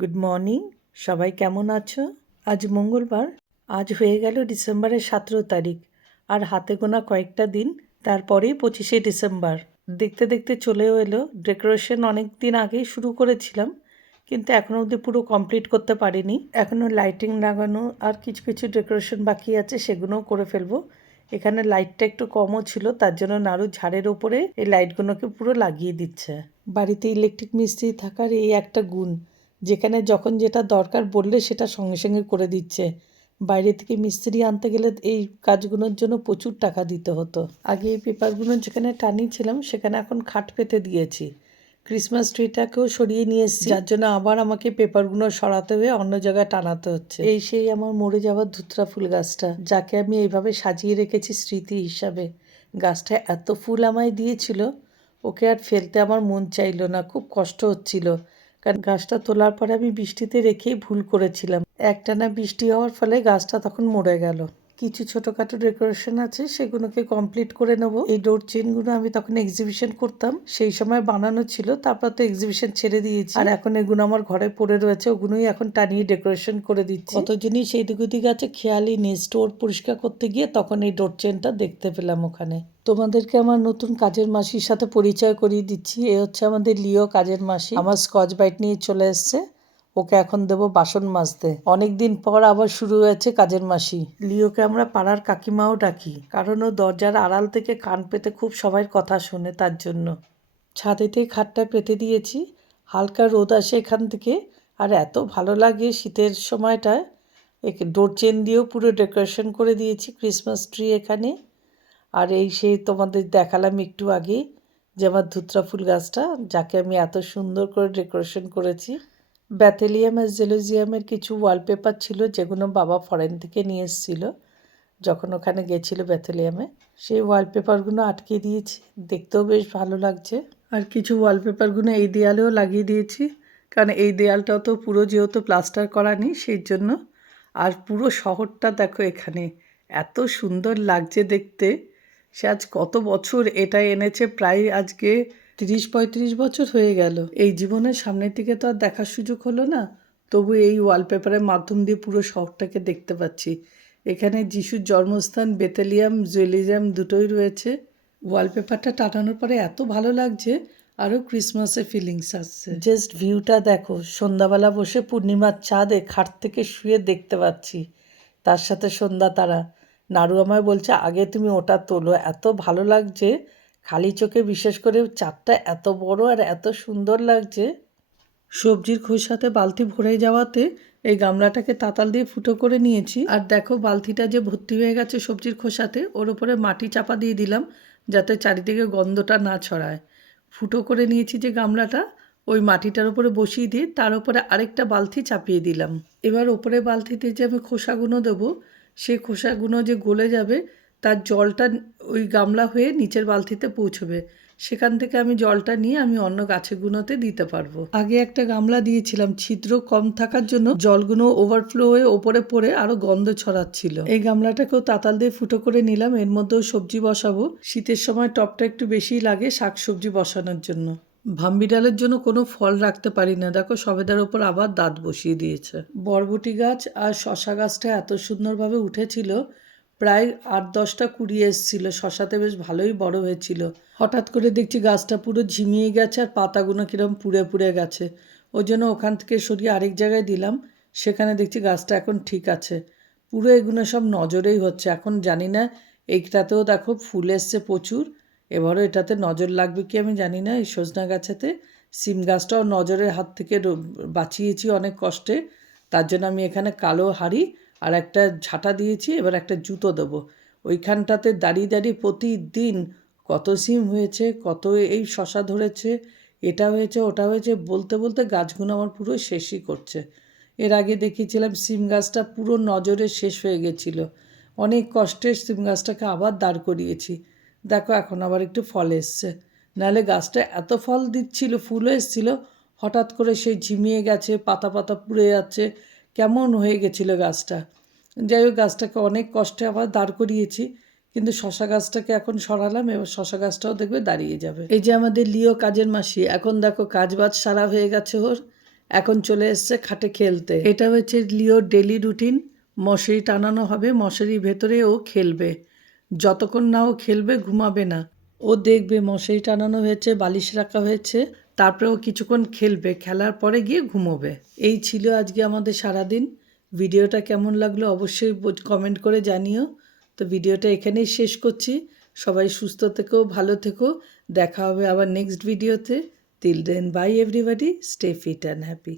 Good morning সবাই কেমন আছো? আজ মঙ্গলবার। আজ হয়ে গেল ডিসেম্বরের সতেরো তারিখ। আর হাতে গোনা কয়েকটা দিন, তারপরেই পঁচিশে ডিসেম্বর। দেখতে দেখতে চলেও এলো। ডেকোরেশন অনেক দিন আগেই শুরু করেছিলাম, কিন্তু এখনও অবধি পুরো কমপ্লিট করতে পারিনি। এখনও লাইটিং লাগানো আর কিছু কিছু ডেকোরেশন বাকি আছে সেগুলোও করে ফেলব। এখানে লাইটটা একটু কমও ছিল, তার জন্য নাড়ু ঝাড়ের ওপরে এই লাইটগুলোকে পুরো লাগিয়ে দিচ্ছে। বাড়িতে ইলেকট্রিক মিস্ত্রি থাকার এই একটা গুণ যেখানে যখন যেটা দরকার বললে সেটা সঙ্গে সঙ্গে করে দিচ্ছে। বাইরে থেকে মিস্ত্রি আনতে গেলে এই কাজগুলোর জন্য প্রচুর টাকা দিতে হতো। আগে এই পেপারগুলো যেখানে টানিয়েছিলাম, সেখানে এখন খাট পেতে দিয়েছি। ক্রিসমাস ট্রিটাকেও সরিয়ে নিয়ে এসেছি। যার জন্য আবার আমাকে পেপারগুলো সরাতে হয়ে অন্য জায়গায় টানাতে হচ্ছে। এই সেই আমার মরে যাওয়া ধুতরা ফুল গাছটা, যাকে আমি এইভাবে সাজিয়ে রেখেছি স্মৃতি হিসাবে। গাছটা এত ফুল আমায় দিয়েছিল, ওকে আর ফেলতে আমার মন চাইলো না, খুব কষ্ট হচ্ছিল। কারণ গাছটা তোলার পরে আমি বৃষ্টিতে রেখেই ভুল করেছিলাম। একটানা বৃষ্টি হওয়ার ফলে গাছটা তখন মরে গেল। কিছু ছোটোখাটো ডেকোরেশন আছে, সেগুলোকে কমপ্লিট করে নেব। এই ডোর চেনগুলো আমি তখন এক্সিবিশন করতাম, সেই সময় বানানো ছিল, তারপর তো এক্সিবিশন ছেড়ে দিয়েছি। আর এখন এগুলো আমার ঘরে পড়ে রয়েছে, ওগুলোই এখন টানিয়ে ডেকোরেশন করে দিচ্ছি। কতজনই সেই দিক ওদিক আছে, খেয়ালই নেই। স্টোর পরিষ্কার করতে গিয়ে তখন এই ডোর চেনটা দেখতে পেলাম ওখানে। তোমাদেরকে আমার নতুন কাজের মাসির সাথে পরিচয় করিয়ে দিচ্ছি। এ হচ্ছে আমাদের লিও কাজের মাসি। আমার স্কচ বাইট নিয়ে চলে এসছে। ওকে এখন দেবো বাসন মাজতে। অনেক দিন পর আবার শুরু হয়েছে কাজের মাসি। লিওকে আমরা পাড়ার কাকিমাও ডাকি, কারণ ও দরজার আড়াল থেকে কান পেতে খুব সবাই কথা শোনে তার জন্য। ছাদেতেই খাটটা পেতে দিয়েছি, হালকা রোদ আসে এখান থেকে, আর এত ভালো লাগে শীতের সময়টায়। একে ডোর চেন দিয়েও পুরো ডেকোরেশন করে দিয়েছি ক্রিসমাস ট্রি এখানে। আর এই সেই তোমাদের দেখালাম একটু আগে যে আমার ধুতরা ফুল গাছটা, যাকে আমি এত সুন্দর করে ডেকোরেশন করেছি। ব্যাথেলিয়াম আর জেলোজিয়ামের কিছু ওয়ালপেপার ছিল যেগুলো বাবা ফরেন থেকে নিয়ে এসেছিল। যখন ওখানে গেছিল ব্যাথেলিয়ামে, সেই ওয়ালপেপারগুলো আটকে দিয়েছি। দেখতেও বেশ ভালো লাগছে। আর কিছু ওয়ালপেপারগুলো এই দেয়ালেও লাগিয়ে দিয়েছি। কারণ এই দেয়ালটাও তো পুরো যেহেতু প্লাস্টার করা সেই জন্য। আর পুরো শহরটা দেখো এখানে, এত সুন্দর লাগছে দেখতে। সে আজ কত বছর এটা এনেছে, প্রায় আজকে তিরিশ পঁয়ত্রিশ বছর হয়ে গেল। এই জীবনের সামনের দিকে তো আর দেখার সুযোগ হলো না। তবু এই ওয়ালপেপারের মাধ্যম দিয়ে পুরো শহরটাকে দেখতে পাচ্ছি। এখানে যিশুর জন্মস্থান, বেতেলিয়াম জুয়েলিজাম দুটোই রয়েছে। ওয়ালপেপারটা টাটানোর পরে এত ভালো লাগছে আরও ক্রিসমাসের ফিলিংস আসছে। জাস্ট ভিউটা দেখো, সন্ধ্যাবেলা বসে পূর্ণিমার চাঁদে খাট থেকে শুয়ে দেখতে পাচ্ছি। তার সাথে সন্ধ্যা তারা। নাড়ু আমায় বলছে, আগে তুমি ওটা তোলো, এত ভালো লাগছে খালি চোখে বিশেষ করে চাঁদটা এত বড় আর এত সুন্দর লাগছে। সবজির খোসাতে বালতি ভরে যাওয়াতে এই গামলাটাকে তাতাল দিয়ে ফুটো করে নিয়েছি। আর দেখো বালতিটা যে ভর্তি হয়ে গেছে সবজির খোসাতে, ওর উপরে মাটি চাপা দিয়ে দিলাম যাতে চারিদিকে গন্ধটা না ছড়ায়। ফুটো করে নিয়েছি যে গামলাটা, ওই মাটিটার উপরে বসিয়ে দিয়ে তার উপরে আরেকটা বালতি চাপিয়ে দিলাম। এবার ওপরে বালতিতে যে আমি খোসাগুলো দেবো সেই খোসাগুলো যে গলে যাবে তার জলটা ওই গামলা হয়ে নিচের বালতিতে পৌঁছবে। সেখান থেকে আমি জলটা নিয়ে আমি অন্য গাছেগুলোতে দিতে পারব। আগে একটা গামলা দিয়েছিলাম, ছিদ্র কম থাকার জন্য জলগুলো ওভারফ্লো হয়ে ওপরে পড়ে আরও গন্ধ ছড়াচ্ছিল। এই গামলাটাকেও তাতাল দিয়ে ফুটো করে নিলাম, এর মধ্যেও সবজি বসাবো। শীতের সময় টপটা একটু বেশিই লাগে শাক সবজি বসানোর জন্য। ভাম্বি ডালের জন্য কোনো ফল রাখতে পারি না। দেখো, সবেদার ওপর আবার দাঁত বসিয়ে দিয়েছে। বরবটি গাছ আর শশা গাছটা এত সুন্দরভাবে উঠেছিল প্রায় আট দশটা কুড়ি এসছিল। শশাতে বেশ ভালোই বড় হয়েছিল। হঠাৎ করে দেখছি গাছটা পুরো ঝিমিয়ে গেছে আর পাতাগুলো কিরম পুড়ে পুড়ে গেছে। ওই জন্য ওখান থেকে সরিয়ে আরেক জায়গায় দিলাম। সেখানে দেখছি গাছটা এখন ঠিক আছে। পুরো এগুলো সব নজরেই হচ্ছে। এখন জানি না, এইটাতেও দেখো ফুল এসছে প্রচুর। এবারও এটাতে নজর লাগবে কি আমি জানি না। এই সজনা গাছেতে সিম গাছটাও নজরের হাত থেকে বাঁচিয়েছি অনেক কষ্টে। তার জন্য আমি এখানে কালো হাড়ি আর একটা ঝাঁটা দিয়েছি, এবার একটা জুতো দেবো। ওইখানটাতে দাঁড়িয়ে দাঁড়িয়ে প্রতিদিন কত সিম হয়েছে, কত এই শশা ধরেছে, এটা হয়েছে, ওটা হয়েছে, বলতে বলতে গাছগুলো আমার পুরো শেষই করছে। এর আগে দেখিয়েছিলাম সিম গাছটা পুরো নজরে শেষ হয়ে গেছিল। অনেক কষ্টে সিম গাছটাকে আবার দাঁড় করিয়েছি। দেখো, এখন আবার একটু ফল এসছে। নাহলে গাছটা এত ফল দিচ্ছিল, ফুলও এসছিল, হঠাৎ করে সেই ঝিমিয়ে গেছে, পাতা পাতা পুড়ে যাচ্ছে কেমন হয়ে গেছিল গাছটা? যাই হোক, গাছটাকে অনেক কষ্টে আবার দাঁড় করিয়েছি, কিন্তু শশা গাছটাকে এখন সরালাম, এবার শশা গাছটাও দেখবে দাঁড়িয়ে যাবে। এই যে আমাদের লিও কাজের মাসি, এখন দেখো কাজ বাজ সারা হয়ে গেছে ওর, এখন চলে এসছে খাটে খেলতে। এটা হচ্ছে লিওর ডেলি রুটিন, মশারি টানানো হবে, মশারির ভেতরে ও খেলবে। যতক্ষণ না ও খেলবে, ঘুমাবে না। ও দেখবে মশারি টানানো হয়েছে, বালিশ রাখা হয়েছে তারপরে ও কিছুক্ষণ খেলবে, খেলার পরে গিয়ে ঘুমোবে। এই ছিল আজকে আমাদের সারাদিন। ভিডিওটা কেমন লাগল অবশ্যই কমেন্ট করে জানিও। তো ভিডিওটা এখানেই শেষ করছি। সবাই সুস্থ থেকো, ভালো থেকো। দেখা হবে আবার নেক্সট ভিডিওতে তিল then bye everybody stay fit and happy